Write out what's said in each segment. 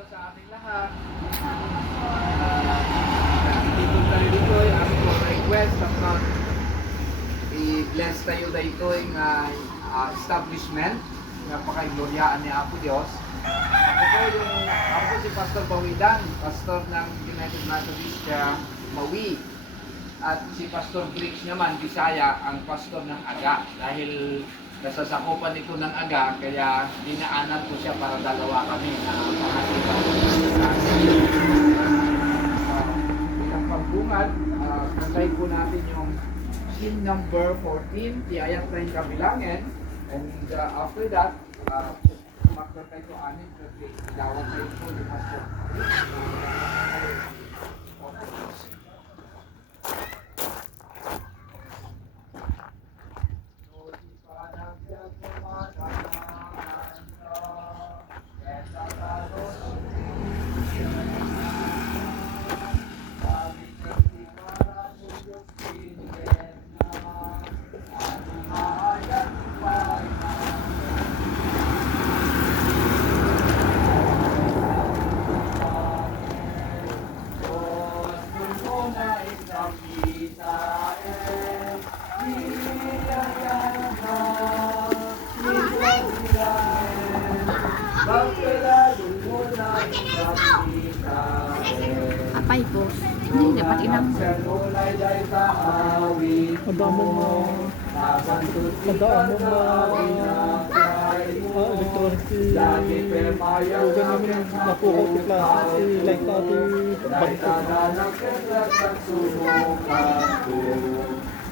po sa ating lahat. Dito tayo dito ay ang request na i-bless tayo dito yung establishment. Napaka-gloryaan ni Apo Diyos. Ako po si Pastor Bawidan, pastor ng United Methodist Maui. At si Pastor Briggs naman, Bisaya, ang pastor ng Aga. Dahil nasasakupan ito ng Aga, kaya dinaanan ko siya para dalawa kami na pangasipan. Bilang pagbungad, kantay po natin yung hymn number 14, Tiayat na yung kabilangin. And after that, kumakta tayo ito anin kasi ilawag tayo po ni Pastor Apay po. Hindi dapat inang. Madamo mo. Madamo mo. Electronic si Ugan namin yung napukaw si klase si like natin bagto.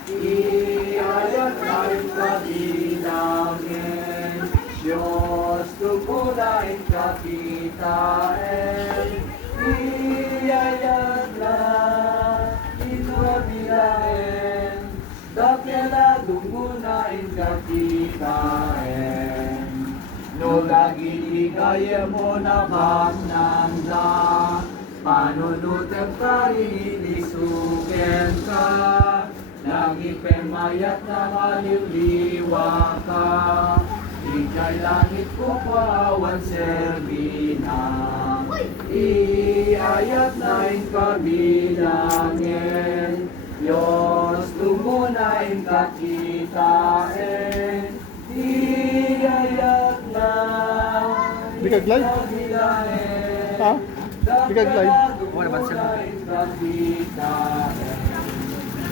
Iayat tayo sa dinangin, Diyos tumunain kakitain. Iayat na inwabilain, dakela tumunain kakitain. No lagi ikaya mo na baknanda, panunutan ka inilisuken ka. Lagi pemayat na maliliwa ka, ikay langit ko pawan servina. Iayat na in kabilangin, Diyos tumunain kakitain. Iayat na Di ka glide? Ha? Di ka glide? Wala ba siya?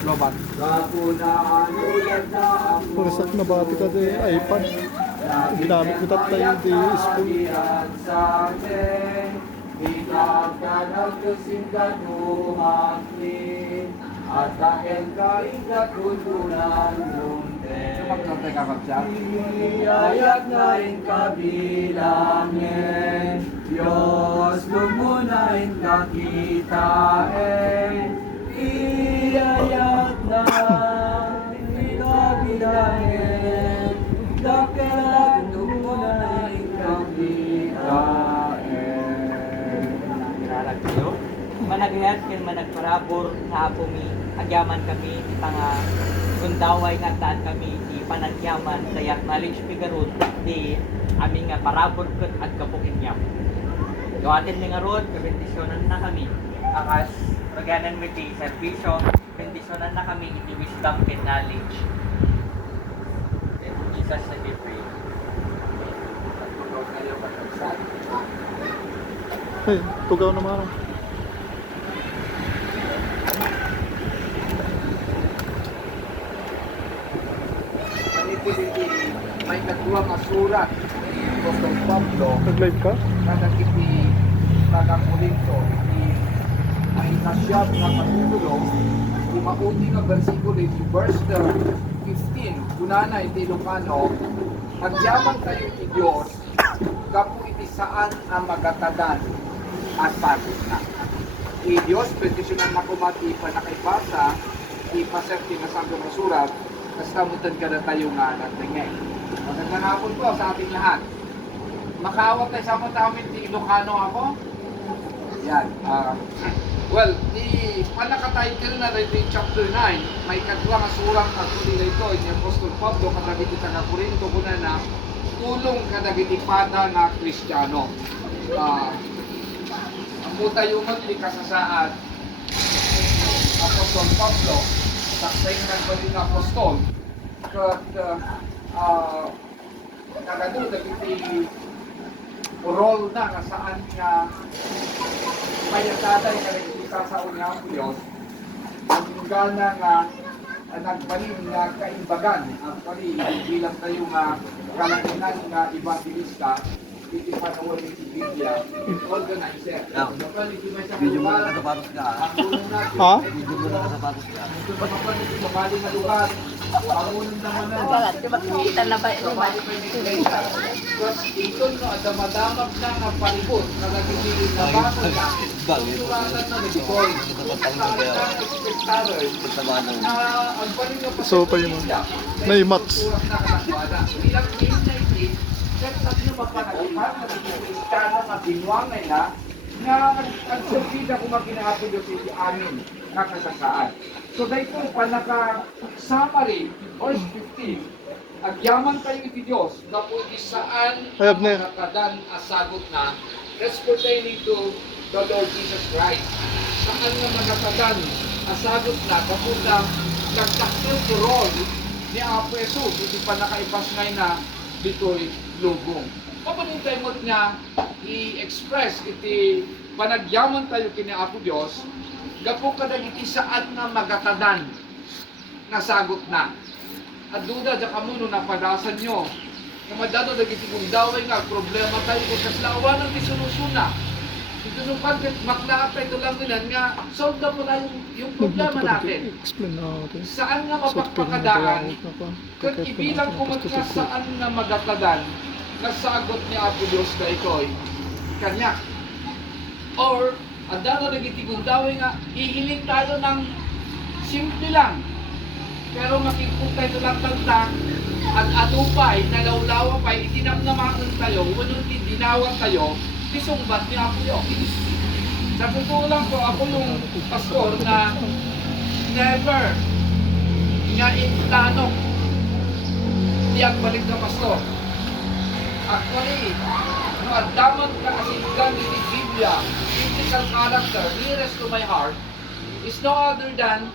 Lobat. Purisak na bati ka di iPad. Ginamit mo tatay di school. At dahil kaigat tultunan muntin, iayat na in kabilangin, Diyos lumunain kakitain. Iayat na inabilangin, dakilat lumunain kakitain. Kiralag kayo. Managayat ken managparabor sa apumi, agyaman kami itanga gundaway nga daan kami di panagyaman sa knowledge pigarod di aming nga parabor ket at kapukin niya. Gawatin ni nga rod, kabendisyonan na kami. Akas paganan mi ti servisyo, bendisyonan na kami iti wisdom and knowledge. In Jesus na we pray. Hey, tugaw naman. May nagduwa nga surat ni Apostol Pablo Nag-live ka? kada kiti Korinto iti ay nasyab nga kapitulo iti mabuti nga bersikulo iti verse 15 kunana iti Ilocano agyaman tayo iti Dios kapu iti saan ang magatadan at patos na iti Dios petisyonan na kumati panakaibasa ipaserti na sanggol na surat kastamutan ka na tayo nga nagtingay. Magandang hapon po sa ating lahat. Makawat tayo sa mga namin di Ilocano ako. Yan. Well, di panaka-title na rin in chapter 9, may kadwa nga surang aguli ito, ni Apostol Pablo, kadagiti taga Corinto kuna na tulong kadagiti pada nga Kristiyano. Mutayungan ni kasasaan Apostol Pablo, saksay nga pa rin apostol, kat nagadun na iti role na nga saan nga mayataday ka rin isa sa unyang Diyos, ang gana nga nagbalin nga kaimbagan. Actually, bilang tayo nga kalakinan nga evangelista, iti panawal ni Biblia, organizer. Video mo na sapatos ka. Ha? Video mo na sapatos ka. Sa bali na lugar, pangunan naman na. Wala, di ba kita na ba? Sa bali pa yung iglesia. Because ito no, at damadamag na nga palibot, nagagigilin na bata na. Turatan na nagikoy. Spectator. Na ang bali nga So, pa yun, may mats. Ilang game na iti, kahit na mapanagipan, nagigilistano nga binuangay na, nga ang sabbida kung magkinaapod yung iti amin, nakasasaan. So dahil po pa naka-summary, verse 15, agyaman tayo iti Diyos, na po saan Ay, Abner. nakadan asagot na, let's pertaining to the Lord Jesus Christ. Saan nga nakadan asagot na, kapag na nagtakil to role ni Apo Jesus, hindi pa nakaipasngay na dito'y lugong. Papanintay mo nga i-express iti panagyaman tayo kini Apo Diyos, gapo kadag iti saan nga magatadan na sagot na. At duda da kamuno na padasan nyo, na madado dagiti kung daway nga problema tayo kung kaslawan ang isunusuna. Ito nung pagkat maklaap tayo lang nilan nga solve na po na yung problema natin. Explain natin. Saan nga mapagpakadaan, kung ibilang ko saan nga magatadan, nasagot ni Apo Diyos na ito'y kanya. Or, ang dano nagitigundawi nga, ihiling tayo ng simple lang. Pero makikutay ito lang tantang, at atupay, nalawlawa pa, itinamnamakan tayo, unong dinawat tayo, isungbat ni Apo Diyos. Sa totoo lang po, ako yung pastor na never nga intanong tiyag balik na pastor. Actually, no, daman ka kasingan ni Biblia, biblical character, nearest to my heart, is no other than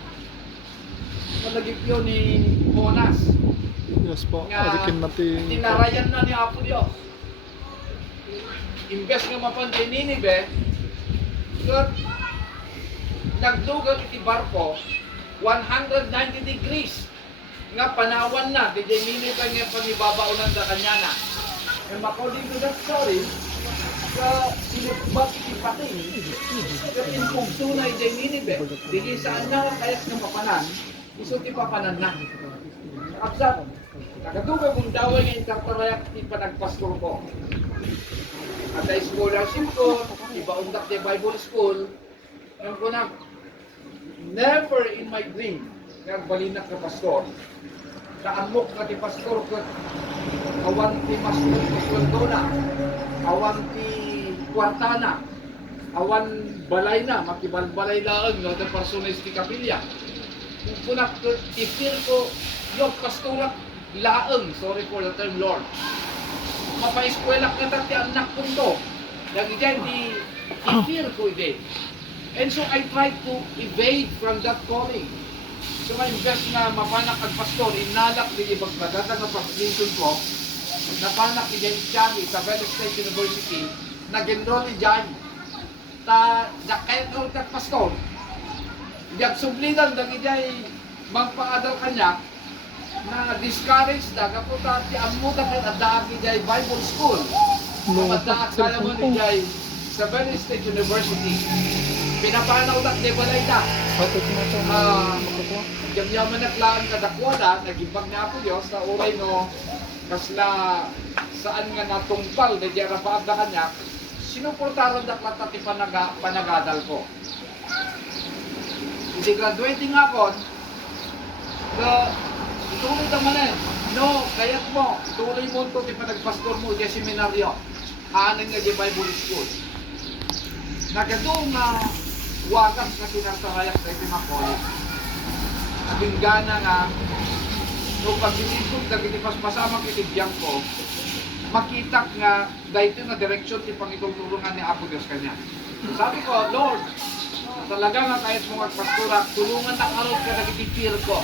malagipyo ni Jonas. Yes po. Nga, Alikin natin. tinarayan na ni Apo Diyos. Imbes nga mapantay Ninive, nagdugang iti barko, 190 degrees. Nga panawan na, di Ninive nga panibabaunan da kanya na. And according to that story, sinugbat iti pating, kasi kung tunay di Ninive, di saan na kayas ng papanan, iso ti papanan na. Absat, nakadugang kung daway nga intertarayak ti panagpastor ko. At sa scholarship ko, ibaundak di Bible School, yung ko na, never in my dream, nagbalinak na pastor. Naamok na ti pastor ko, awan ti pastor ko sweldo na, awan ti kwartana, awan balay na, makibalbalay laang, no, the personalis ti kapilya. Kung punak, ifir ko, yung pastorak laang, sorry for the term Lord, mapa-eskwela ka dati anak ko to. Lagi dyan, i-fear ko ide. And so I tried to evade from that calling. So ma-invest na mapanak ang pastor, inalak din ibang maganda ng pag-season ko, napanak ni Jen Chami sa Bell State University, nag-enroll ni Jan. Kaya ka pastor, diyan sublidan, lagi dyan, magpa-adal kanya, na discourage na kapunta ti amuta kay adaki jay Bible School. Kapunta kala mo ni jay sa Bell State University. Pinapanaw na di balay na. Yaman naglaan kadakwada, nagimbag na ako Diyos na uray no kasla saan nga natungpal na di rapaad na kanya, sinuportaran na klata ti panagadal ko. Hindi graduating ako, ituloy naman eh. No, kaya't mo. Ituloy mo ito, di pa nagpastor mo, di seminaryo. Aanan nga di Bible School. Nagadong wakas na sinasarayak sa iti makoli. Nabinggana nga, no pagsinisog, nagitipas pasama kitibiyang ko, makita nga dahito nga direksyon ti Panginoong tulungan ni Apo Diyos kanya. So sabi ko, Lord, talaga nga kahit mga pastora, tulungan na karon ka nagiti fear ko.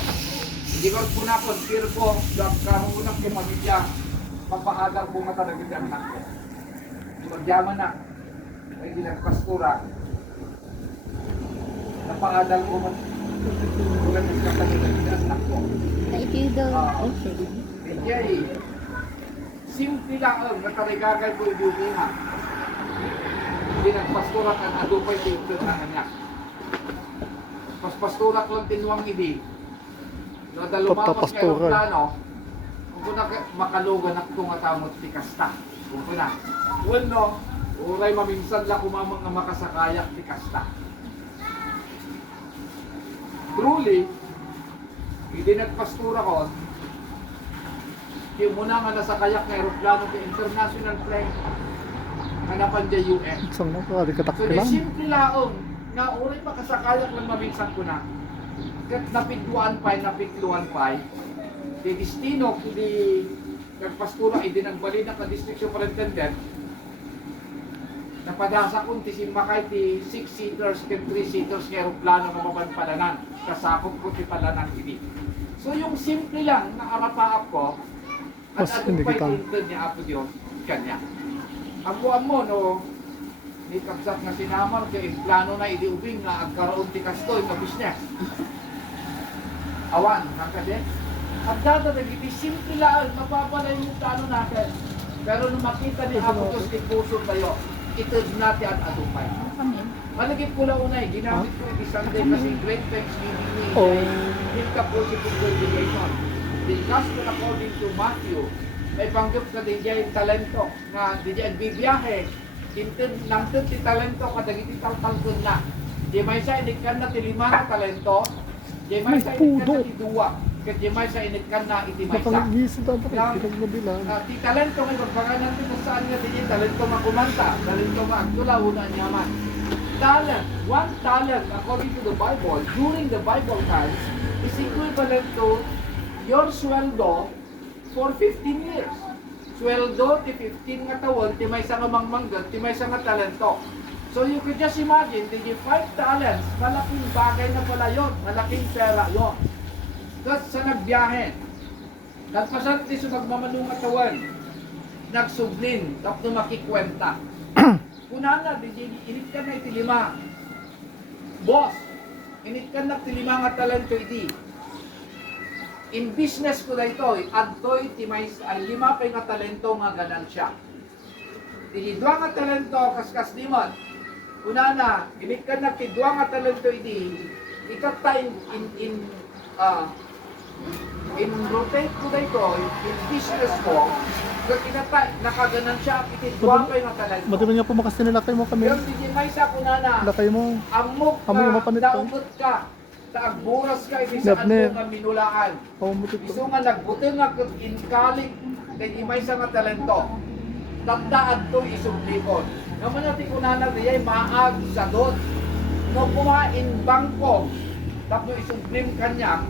Hindi ko po na po, fear ko, karoon ko pamilya, papaadal po nga talaga ang anak ko. Magyaman na, ay hindi nagpastura, napaadal ko mo, tulad ng kakalitan ang anak ko. Naikido. Okay. Hindi, simple lang ang natarigagay ko ibubiha. Hindi nagpastura kan adupay ko yung kanya. Paspastura ko lang tinuang hindi. Nada lumapos kayo Papapastura. ng plano, kung kuna makalugan ako nga tamot ti kasta. Kung kuna. Uno, uray maminsan lang kumamang nga makasakayak ti kasta. Truly, hindi nagpastura ko, yung muna nga nasa kayak na aeroplano sa international flight nga napan UN. Isang na, pwede So, katakti di lang. simple laong nga uray makasakayak lang maminsan ko na. Kat napigluan pa, di destino, di nagpastura, di nagbali na ka-district superintendent, napadasa kong tisimakay ti 6-seaters ken 3-seaters nga aeroplano nga mabanpalanan. Kasakop ko ti palanan ini. So yung simple lang na arapaap ko, at Mas atong hindi pa'y kita. tuntun niya Apo Diyos, kanya. Ang mo, no, ni kapsat nga sinamar, kaya yung plano na idiubing nga agkaroon ti kastoy na business. Awan, hangkade. At dada nagiti simple lang, mapapala yung plano natin. Pero nung makita ni Apo Diyos ti puso tayo, ito natin at atupay. Kami. Malagip ko lang unay, ginamit ko yung Sunday kasi great Thanksgiving ni Oh. Hilka Positive Cultivation. The gospel according to Matthew, may panggap ka din dyan yung talento na di dyan bibiyahe. Nangtun ti talento kadagiti taltalkon na. Di may sa inikan na ti 5 na talento, di may sa inikan na ti 2, kat di may sa inikan na iti may sa. Nakagisip ang pati, Yang- pinagmabilan. Ti talento may pagpangan natin kung saan nga din yung talento makumanta, talento maagtula, una niyaman. Talent, 1 talent according to the Bible, during the Bible times, is equivalent to your sweldo for 15 years. Sweldo, ti 15 nga tawon, ti may nga mangmanggat, ti may nga talento. So you could just imagine, the 5 talents, malaking bagay na pala yun, malaking pera yun. Tapos sa nagbiyahe, nagpasat di sa magmamanong katawan, nagsublin, tapos makikwenta. Kunan na, init ka na iti 5. Boss, init ka na iti 5 nga talento iti. In business ko na ito, adtoy ti may 5 pay nga talento nga ganansya. Ti 2 nga talento kaskas dimon. Una na, init ka na ti 2 nga talento iti. Ikata in rotate ko na ito, in business ko, kung kinata, nakaganansya iti 2 pay nga talento. Mati nga pumakas nila kayo mo kami. Pero di may sa kunana, Lakay mo. amok Amo yung ka, mapanit ko. daumot ka, taagburas ka, ibig sa Labne. nga minulaan. Paumutit Iso ko. nga nagbuti nga kung inkalig, kay imay sa nga talento. Tagdaad to isublikon. Naman natin kunana diya, maag sa dot. No kumain bangko, tapos isublim kanya,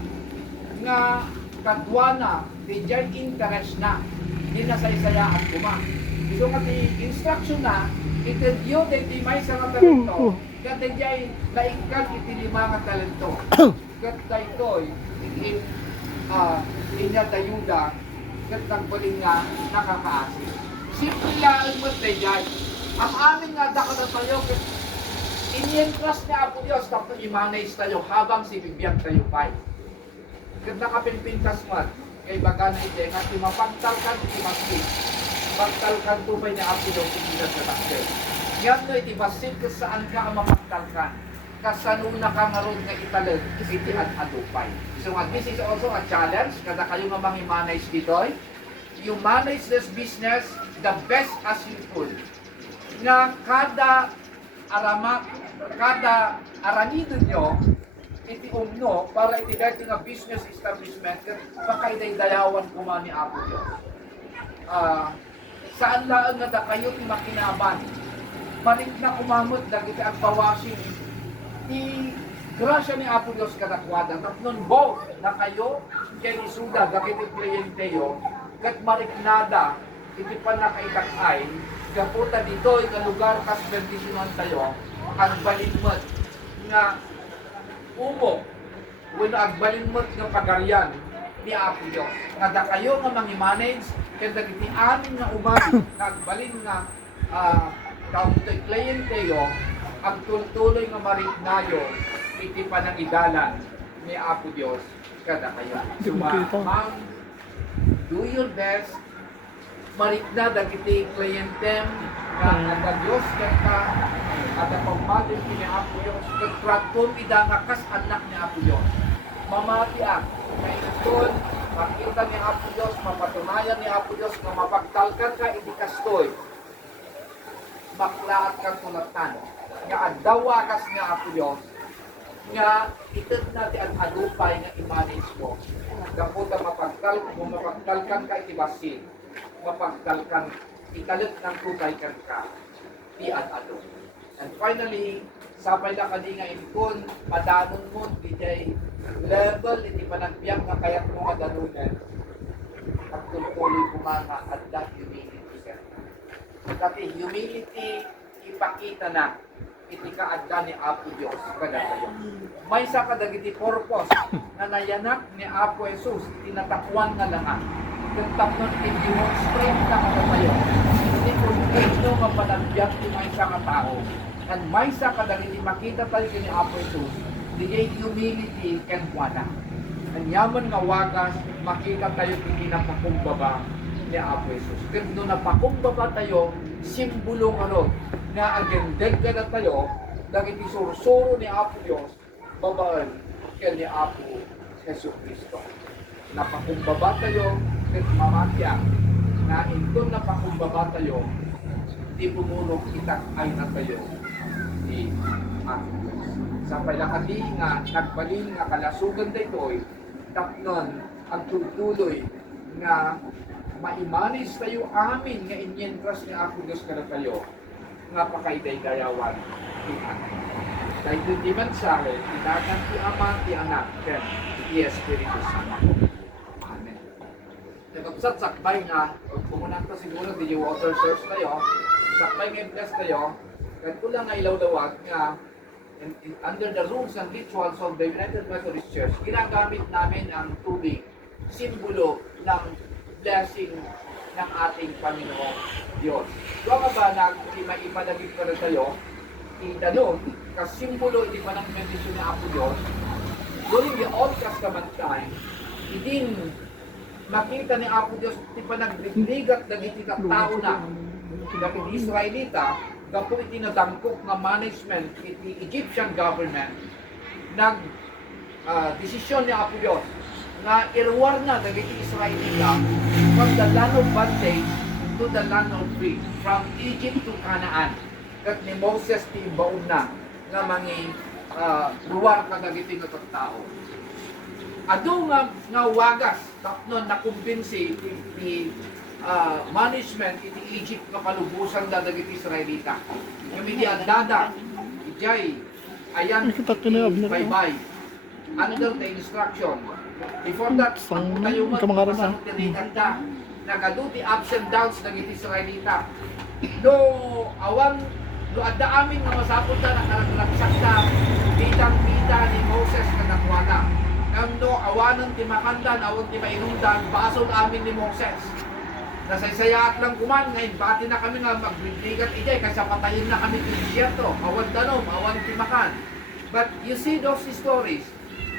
nga kadwana, di dyan interest na. Di na sa isayaan kuma. Iso nga di instruction na, itedyo di may sa nga talento. Kaya dyan, laikag itinima nga talento. Kaya ito'y, inya dayuda, kaya nagbaling nga nakakaasi. Simple lang mo dyan. Ang amin nga dako na tayo, in-entrust niya Apo Diyos, tapos i-manage tayo habang si bibiyang tayo pa'y. Kaya nakapinpintas mo, kay baga na ite, nga mapagtalkan, imasip. Pagtalkan tupay niya Apo Diyos, hindi sa taksil. Yan no, itibasin ka saan ka ang mapagtalkan. Kasanuna ka nga ron nga italag, iti adupay. So nga, this is also a challenge, kada kayo nga mangi-manage dito, you manage this business the best as you could. Nga kada aranido nyo, iti umno, para iti dati nga business establishment, pakaiday dayawan kuma ni Apo Diyos. Saan laan nga da kayo ti makinaban? Panik na kumamot, dagiti ang pawasing, ti grasya ni Apo Diyos kadakwada. Tapnon both na kayo, kay isuda, dagiti kliyente yo, kat mariknada, iti pa nakaitag-ay, kaputa dito, lugar kas bendisyonan tayo, agbalinmot nga umo, wala agbalinmot nga pagarian ni Apo Diyos. Nga da kayo nga mangi-manage, kaya dagiti amin nga umani, nga agbalin nga kaunto'y klienteyo, ang tuloy nga marignayo, iti panangidalan ni Apo Diyos, kada kayo. Ma'am, do your best, marigna dagiti klientem, nga ada Diyos kata, ada pagmatin ni Apo Diyos, kagtraton ida nga kas anak ni Apo Diyos. Mamati ang, kainatun, makita ni Apo Diyos, mapatunayan ni Apo Diyos, nga mapagtalkan ka, iti kastoy, maklaat kang tulatan. Nga adawa kas nga Apo Diyos, nga itid natin ang adupay nga i-manage mo. Kaputa mapagtalkan ka iti basin, mapagtalkan italit ng tutay kan ka, di ado. And finally, sapay na kadi nga inkon, madanon mo, di jay level, iti panagbiyak nga kayat mo madanunan. At tuloy kumanga at that humility ka. Kasi humility, ipakita na, iti kaadda ni Apo Diyos kada kayo. May sa kadagiti purpose na nayanak ni Apo Jesus, tinatakwan nga langan. Tentapnon i-demonstrate na kada kayo. Hindi kung kayo nga panagbiyak ni may sa tao. And may sa kadagiti makita tayo ni Apo Jesus, di humility can wala. Ang yaman nga wagas, makita tayo hindi napakumbaba ni Apo Jesus. Kaya napakumbaba tayo, simbolo nga ron, nga agendeg ka na tayo, dagiti sursuro ni Apo Diyos, babaan kaya ni Apo Jesu Cristo. Napakumbaba tayo, at mamatya, na ito napakumbaba tayo, di pumulong itak ay na tayo ni Apo Diyos. Sa palakadi nga, nagbalin nga kalasugan daytoy, tapnon ang tutuloy nga maimanis tayo amin nga inyentras ni Apo Diyos kada kayo nga pakaiday dayawan ni anak. Dahil di man sa akin, tinakan ti Ama, ti Anak, ken ti Espiritu Santo. Amen. Nagkapsat sakbay nga, kumunan ko siguro di yung water source tayo, sakbay nga bless tayo, kahit ko lang nga ilawlawag nga, under the rules and rituals of the United Methodist Church, ginagamit namin ang tubig, simbolo ng blessing ng ating Panginoong Diyos. Kung ba na hindi maipanagig pa na tayo, itanong, kasimbolo hindi pa ng bendisyon ni Apo Diyos, during the Old Testament time, hindi makita ni Apo Diyos, hindi pa nagligat na hindi tao na, dahil Israelita, gapo itinadangkok na management, iti Egyptian government, nag desisyon ni Apo Diyos, nga irwar na dagiti Israelita from the land of bondage to the land of free, from Egypt to Canaan. Kat ni Moses ti baon na nga mangi luwar ka dagiti nga tao. Ado nga wagas tapnon nakumbinsi ti management iti Egypt nga palubusan da dagiti Israelita. Kami di andada ijay ayan bye-bye under the instruction. Before that, tayo mo sa tiniganda, nagaduti ups and downs ng Israelita. Do adda amin nga masapot na nakaragsak sa bidang-bida ni Moses na nakuwala. Nando awanan ti makandan, awan ti mainundan, basol amin ni Moses. Nasaysayaat lang kuman, ngayon bati na kami nga magbibigat ijay, kasi patayin na kami ti disyerto, awan danom, awan ti makan. But you see those stories,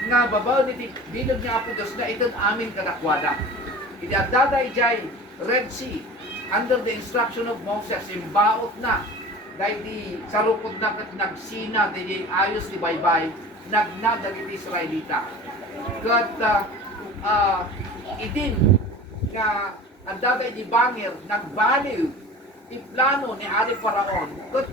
nga babaw ni bilog niya Apo Diyos na ito'n amin kadakwada. Idadada ijay Red Sea under the instruction of Moses, imbaot na dahil di sarupod na nagsina di ayos di baybay nagnadag iti Israelita. Kat idin nga andada di bangir nagbaliw ti plano ni Ari Faraon kat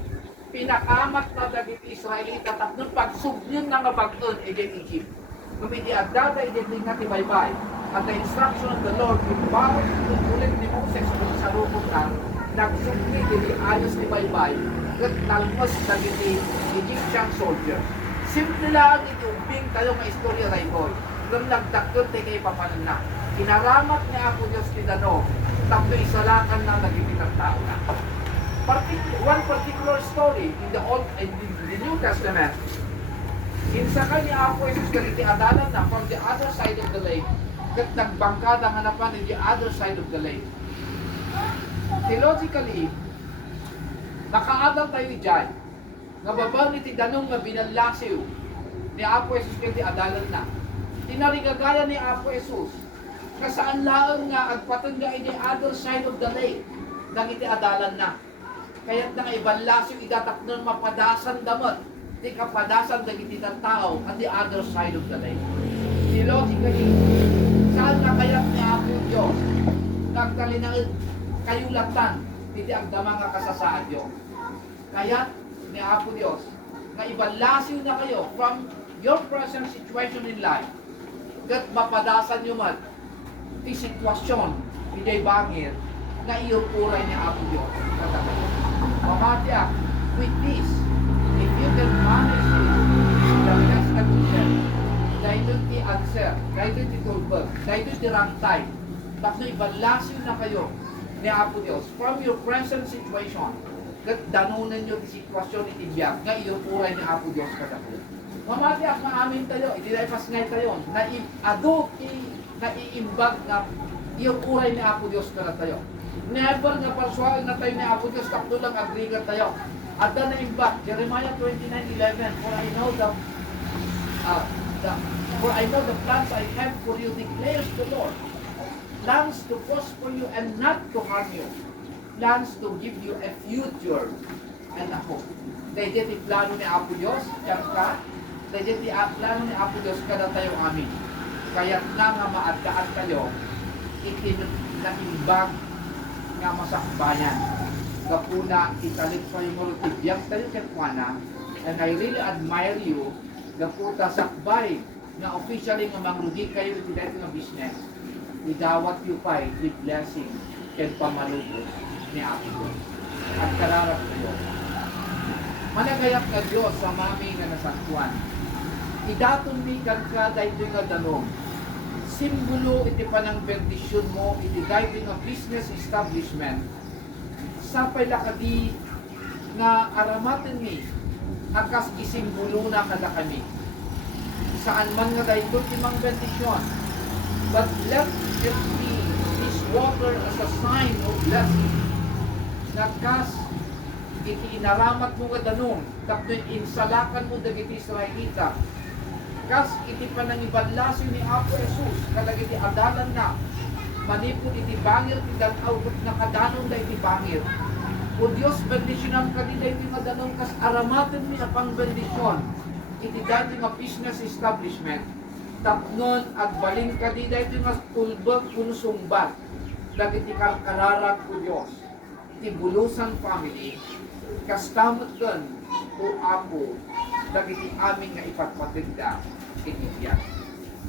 pinakamat na dagiti Israelita tapnon pagsubnyon na nga bag-on Egypt. Kumiti agdada identing na ti baybay. At the instruction of the Lord, bawat ulit ni Moses kung sa rupong na, nagsubni din ayos ni baybay, at talmos na gini Egyptian soldier. Simple lang iti umbing tayo nga istorya rayboy. Nung nagdakton tayo kay papanan na. Inaramat ni Apo Diyos ti Danog, tapno isalakan na nagipitang tao na. One particular story in the New Testament, insakay ni Apo Jesus ganiti adalan na from the other side of the lake, kat nagbangkada nga napan in the other side of the lake. Theologically, nakaadal tayo dyan, nga babaw ni ti Danog nga binalasiw ni Apo Jesus ganiti adalan na. Tinarigagaya ni Apo Jesus, kasaan laang nga agpatanda in the other side of the lake, nagiti adalan na. Kaya't nga ibanlasyo idataknon mapadasan damot, di kapadasan dagiti ng tao at the other side of the lake. Theologically, saan na kaya't ni Apo Diyos nagtalinang kayulatan diti ang damang nga kasasaan Diyos. Kaya't ni Apo Diyos nga ibanlasyo na kayo from your present situation in life, kat mapadasan nyo man di sitwasyon hindi bangir na iyong uray ni Apo Diyos. Mamatya, with this, if you can manage it, the best I could say, dahil ti answer, dahil ti tulbag, dahil ti rangtay, tapos ibanlasyo na kayo ni Apo Diyos from your present situation, kat danunan nyo ti sitwasyon itibiyag, nga iyong uray ni Apo Diyos katapo. Mamatya, maamin tayo, itinaypas ngay tayo, na adult, na iimbag na iyong uray ni Apo Diyos ka na tayo. Never nga parsual na tayo ni Apo Diyos, takto lang agrigat tayo. At na imbag, Jeremiah 29:11, For I know the plans I have for you, declares the Lord. Plans to prosper you and not to harm you. Plans to give you a future and a hope. Dahil di plano ni Apo Diyos, yan ka, dahil di plano ni Apo Diyos, kada tayo amin. Kaya't na nga maadkaan tayo, itinaimbag nga masakbayan. Kapuna, italit pa yung mga tibiyag tayo ketwana, and I really admire you, kaputa sakbay, na officially nga mangrudi kayo iti dito nga business, idawat you pa the blessing ken pamalubos ni Apo Diyos. At kararap kayo. Managayap ka Diyos sa mami nga nasaktuan. Idaton mi kan ka dahito nga danog. Simbolo iti panang bendisyon mo, iti dahito nga business establishment. Sapay lakadi nga aramaten mi, akas isimbolo na kada kami. Saan man nga dahito timang bendisyon. But let it be this water as a sign of blessing. Nagkas, iti inaramat mo nga danong, tapos insalakan mo dagiti Israelita. Kas iti panangibanlasyo ni Apo Jesus, kalag iti adalan na, manipod iti bangir, iti danaw, nakadanon da iti bangir. O Diyos, bendisyonan ka din da iti madanong, kas aramatin mi apang bendisyon, iti dati nga business establishment, tapnon at baling ka din da iti nga tulbag punusumbat, dagiti karkararag ko Diyos, iti bulusan family, kastamot dun, o Apo, dagiti amin nga ipatpatinda, itibiyag.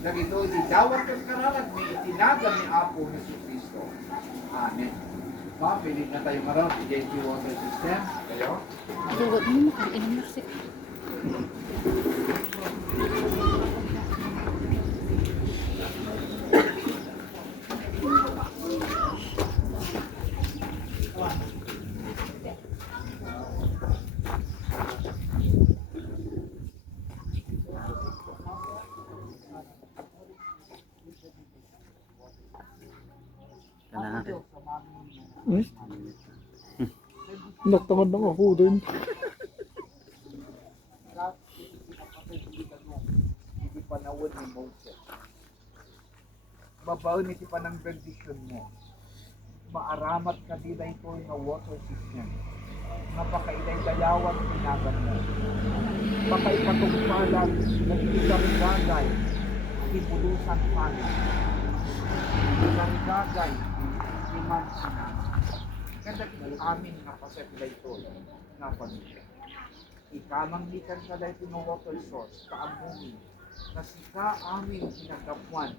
Dagito iti dawat kang kararag, may itinagan ni Apo Jesucristo. Amen. Pilit na tayo marap, i-JT water system. Kayo? Dugot mo, makainom na siya. Nagtamad ng ako doon. Hindi panawad ni Moses. Babaw ni ti panang bendisyon mo. Maaramat ka dila ito yung water system. Napakailay dayawan pinagan mo. Pakaipatungpalan ng isang bagay. Ibulusan paano. Isang bagay. Iman siya. Kanda amin nga pasapilay ito na pamilya. Ikamang likan ka dahil ito ng water source, kaamumi, na sika amin kinagapuan,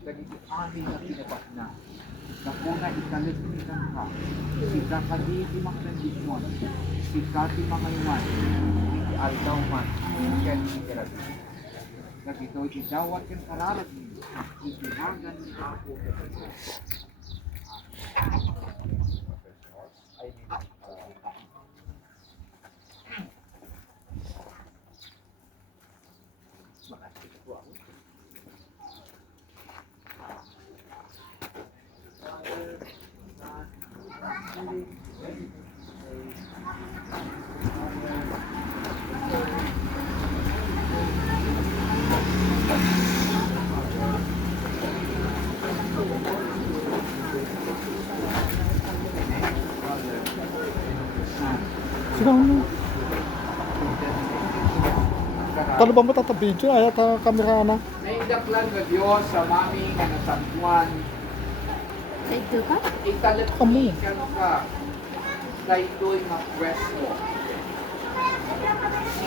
dahil amin na kinabat na. Nakuna italit nilang ka, sika ka di timang kondisyon, sika di mga iwan, hindi aldaw man, kaya hindi kirabi. Dagito'y idawat kang kararag niyo. Itinagan ni Apo Jesus. Sino mo? Talo ba mo tatabidyo? Ay, ta kamera na. Naindaklan nga Diyos sa mami nga nasantuan. Ito ka? Italagmi ka daytoy nga pwesto.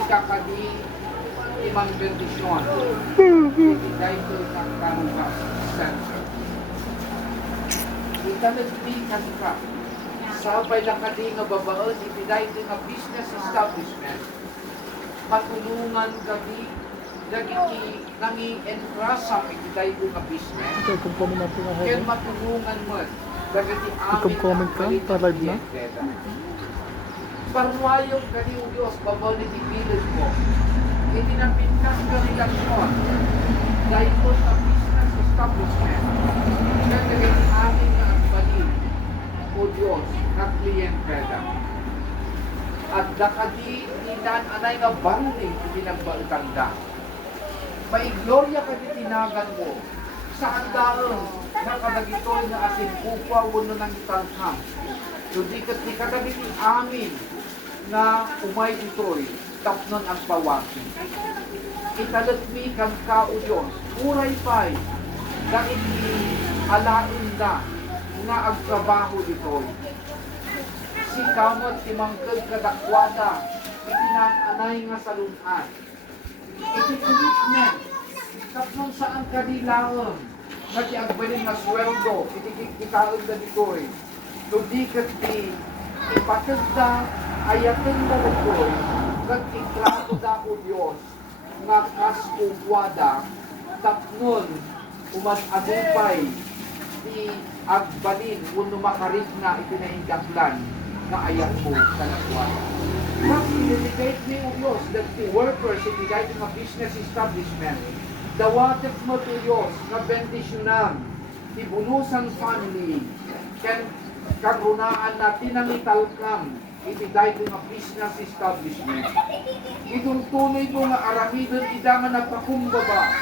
Ikakadi imang bendisyon. Daytoy nga karugas center. Italagmi ka sabay lang kadi nga babae, daytoy nga business establishment. Matulungan kadi dagiti nangi entrasa daytoy nga business. Okay, kung comment natin nga Kaya ako. matulungan mo dagiti amin Ikaw-comment ka? Pa-live na? Parwayong kani o Diyos, babaw ni Tipilis mo. Itinapintas ka relasyon dahil po sa business establishment na dagiti amin na agbalin o Diyos na kliyente na. At dakadi ninan anay nga baruling itinagbautanda. Maigloria ka tinagan mo sa andaon na kadagitoy na asin kupwa wano ng itangham. So di kadagiti amin na umay itoy tapnon ang pawasin. Italatmi kang ka o Diyos, uray pa'y dagiti alain na agtrabaho ditoy. Si kamot timangkag kadakwada, itinananay nga salunan. Iti commitment, tapnon saan kadilaon, nag-iagbalin nga sweldo, itikikaon na ditoy. Ludikat di ipatagda, ayatun mo ditoy, nag-itrato da o Diyos, nga kasugwada, tapnon, umag-agupay, di agbalin, kung makarit na itinaindaklan, na ayat mo sa nagwada. Mas i-dedicate ni o Diyos that the workers in the business establishment, dawatek mo to Diyos na bendisyonan, ibulusan family, kan kagrunaan na tinamital kam, itiday ko nga business establishment. Itong tuloy mo nga aramidon idangan na pakumbaba.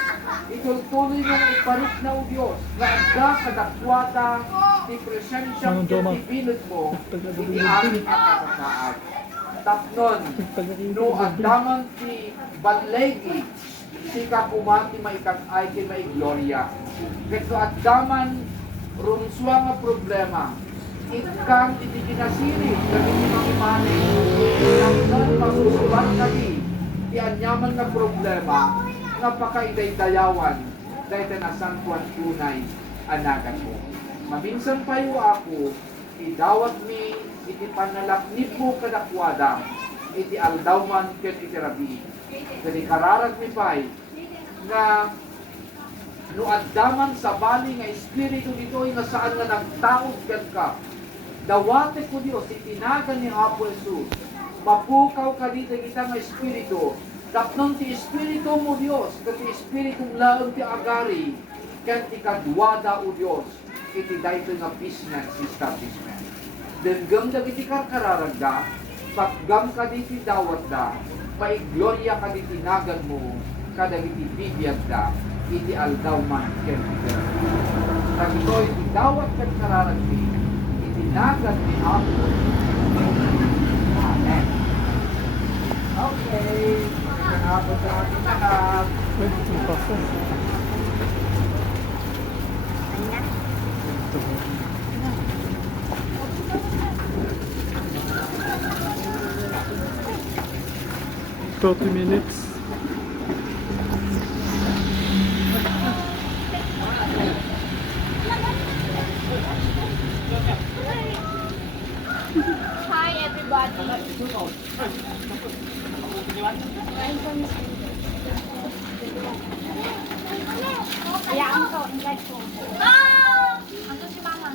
Itong tuloy mo nga iparit na o Diyos, na agda kadakwata, di presensya ti binod mo, iti amin ang kasasaad. Tapnon, no agdaman ti banlegi, si kakumati maitag-ay kay may gloria. Kaya agdaman, rumswa nga problema, ikang iti ginasiri, kami ni Mangimani, tapnon masusulat kami, ti anyaman nga problema, napakaiday-dayawan, dahil na sangkuan tunay, anagan mo. Maminsan payo ako, idawat mi, iti panalaknip mo kadakwada, iti aldawman ken iti rabi. Kani kararag mi pay, nga no addaman sa bali nga espiritu dito nga saan nga nagtaog ken ka. Dawate ko Dios, itinagan ni Apo Jesus, mapukaw ka dito kita nga espiritu, tapnon ti espiritu mo Dios, kati espiritu laong ti agari, ken ti kadwada o Dios, iti dayto nga business establishment. Denggam dagiti karkararagda, patgam ka diti dawat da, paigloria ka diti nagan mo, kadagiti bibiyag da, iti aldawman ken iti. Tagito iti dawat ken kararagdi, iti nagan ni Apo. Amen. Okay, kanapos sa ating lahat. Wait, ito pa sa. Ito. 30 minutes. Hi everybody. Hayaan ko, invite ko. Ando si mama.